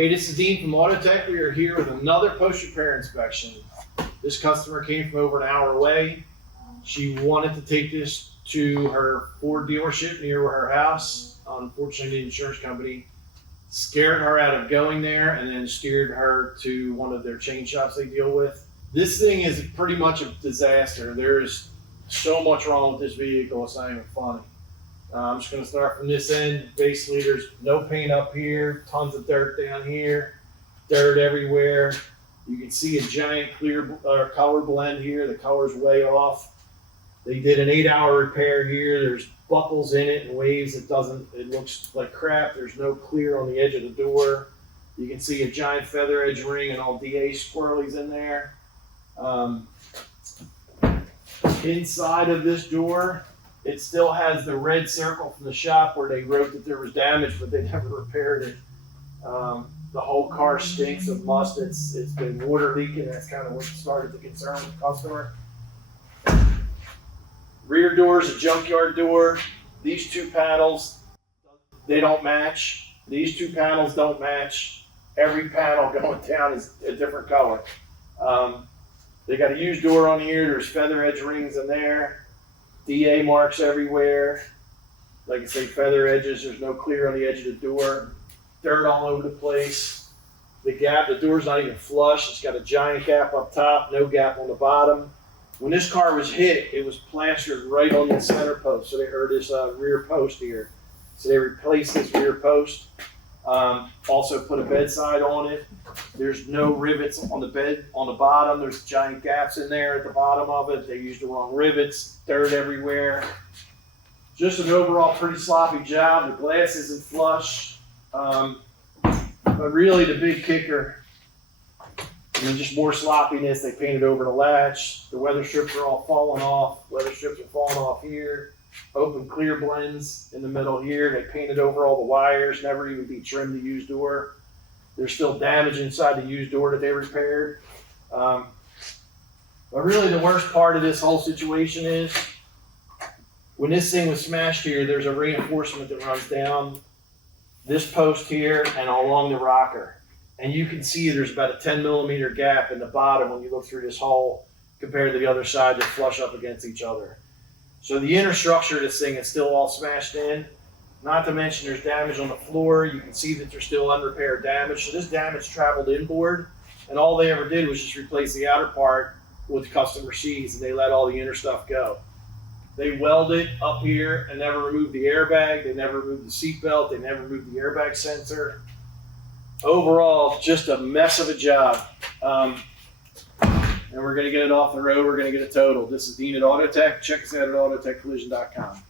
Hey, this is Dean from Autotech. We are here with another post repair inspection. This customer came from over an hour away. She wanted to take this to her Ford dealership near her house. Unfortunately, the insurance company scared her out of going there and then steered her to one of their chain shops they deal with. This thing is pretty much a disaster. There's so much wrong with this vehicle, it's not even funny. I'm just going to start from this end. Basically, there's no paint up here, tons of dirt down here, dirt everywhere. You can see a giant clear color blend here. The color's way off. They did an 8-hour repair here. There's buckles in it and waves. It looks like crap. There's no clear on the edge of the door. You can see a giant feather edge ring and all DA squirrelies in there. Inside of this door, it still has the red circle from the shop where they wrote that there was damage, but they never repaired it. The whole car stinks of must. It's been water leaking. That's kind of what started the concern with the customer. Rear door is a junkyard door. These two panels, they don't match. These two panels don't match. Every panel going down is a different color. They got a used door on here. There's feather edge rings in there. DA marks everywhere. Like I say, feather edges. There's no clear on the edge of the door. Dirt all over the place. The door's not even flush. It's got a giant gap up top, no gap on the bottom. When this car was hit, it was plastered right on the center post. So this rear post here. So they replaced this rear post. Also put a bedside on it. There's no rivets on the bed on the bottom. There's giant gaps in there at the bottom of it. They used the wrong rivets, dirt everywhere. Just an overall pretty sloppy job. The glass isn't flush. But really the big kicker, just more sloppiness. They painted over the latch. The weather strips are all falling off. Weather strips are falling off here. Open clear blends in the middle here. They painted over all the wires, never even trimmed the used door. There's still damage inside the used door that they repaired. But really the worst part of this whole situation is when this thing was smashed here, there's a reinforcement that runs down this post here and along the rocker. And you can see there's about a 10mm gap in the bottom when you look through this hole compared to the other side that flush up against each other. So the inner structure of this thing is still all smashed in. Not to mention there's damage on the floor. You can see that there's still unrepaired damage. So this damage traveled inboard, and all they ever did was just replace the outer part with customer seats, and they let all the inner stuff go. They welded up here and never removed the airbag. They never removed the seat belt. They never removed the airbag sensor. Overall, just a mess of a job. And we're going to get it off the road. We're going to get it totaled. This is Dean at Autotech. Check us out at autotechcollision.com.